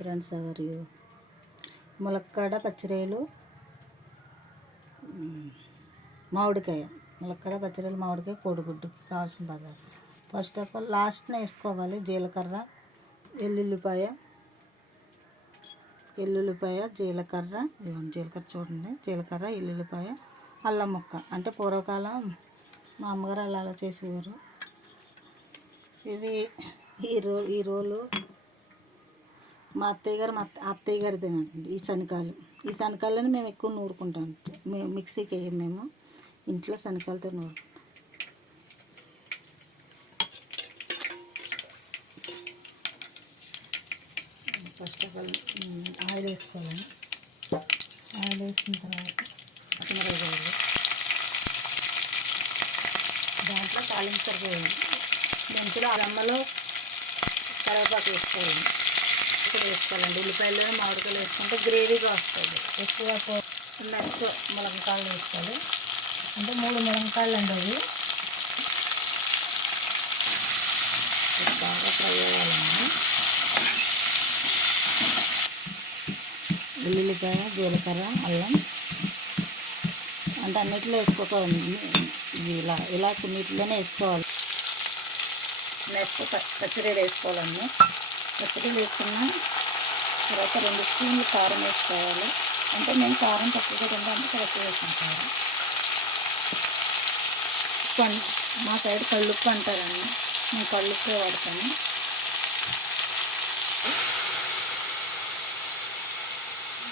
Friends, hour you. ములక్కాడ పచ్చిరొయ్యలు, మామిడికాయ. ములక్కాడ పచ్చిరొయ్యలు, మామిడికాయ, కోడిగుడ్డుకి కావాల్సిన పదార్థాలు. ఫస్ట్ ఆఫ్ ఆల్ లాస్ట్న వేసుకోవాలి జీలకర్ర, ఎల్లుల్లిపాయ, జీలకర్ర. ఇదిగోండి జీలకర్ర, చూడండి. జీలకర్ర, ఎల్లుల్లిపాయ, అల్లం ముక్క. అంటే పూర్వకాలం మా అమ్మగారు అలా చేసేవారు. ఇవి ఈ రోలు మా అత్తయ్య గారు తినండి. ఈ శనకాయలని మేము ఎక్కువ నూరుకుంటాం. మేము మిక్సీకి వేయం, మేము ఇంట్లో శనకాయలతో నూరుకుంటాం. ఫస్ట్ ఆఫ్ ఆల్ ఆయిల్ వేసుకోవాలి. ఆయిల్ వేసుకున్న తర్వాత పచ్చిమిరపకాయలు, దాంట్లో తాలింపు వేయాలి. మెంతులు, అల్లమ్మలో కరివేపాకు వేసుకోవాలి. వేసుకోవాలండి. ఉల్లిపాయలు, మామిడికాయలు వేసుకుంటే గ్రేవీగా వస్తుంది. నెక్స్ట్ ములక్కాయలు వేసుకోవాలి. అంటే 3 ములక్కాయలు అండి అవి. బాగా ఫ్రై అవ్వాలండి. ఉల్లిపాయ, జీలకర్ర, అల్లం అంటే అన్నిటిలో వేసుకోవాలి. ఇలా కొన్నిటిలోనే వేసుకోవాలి. నెక్స్ట్ పచ్చిరొయ్యలు వేసుకోవాలండి. పచ్చిరొయ్యలు వేసుకున్న తర్వాత 2 స్పూన్లు కారం వేసుకోవాలి. అంటే మేము కారం తక్కువగా తింటాం, అంటే తక్కువ వేసుకుంటాము. మా సైడ్ కళ్ళుప్పు అంటారండి, మేము కళ్ళుప్పే వాడతాము.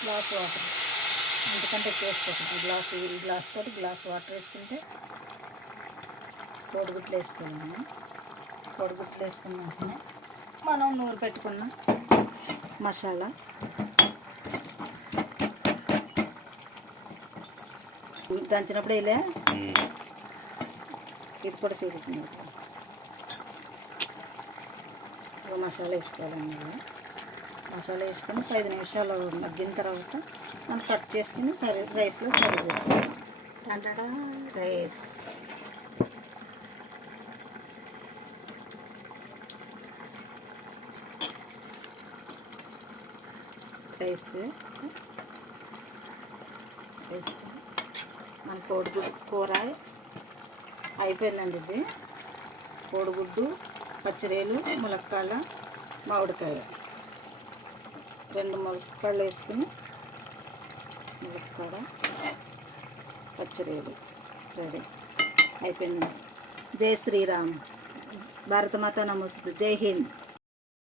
గ్లాస్ వాటర్, ఎందుకంటే వేసుకోవాలి. ఈ గ్లాస్ తోటి గ్లాస్ వాటర్ వేసుకుంటే కోడిగుడ్లు వేసుకోవాలండి. కోడిగుడ్లు వేసుకున్న వెంటనే మనం నూరు పెట్టుకున్న మసాలా, దంచినప్పుడు ఇలా ఇది కూడా చూపించింది. మసాలా వేసుకోవాలండి. మసాలా వేసుకొని 5 నిమిషాలు మగ్గిన తర్వాత మనం కట్ చేసుకుని రైస్లో సర్వ్ చేసుకోవాలి. రైస్ మన కోడిగుడ్డు కూర అయిపోయిందండి. ఇది కోడిగుడ్డు, పచ్చిరొయ్యలు, ములక్కాడ, మామిడికాయ. 2 ములక్కాడలు వేసుకుని ములక్కాడ, పచ్చిరొయ్యలు రెడీ అయిపోయింది. జై శ్రీరామ్. భారతమాత నమోస్తు. జై హింద్.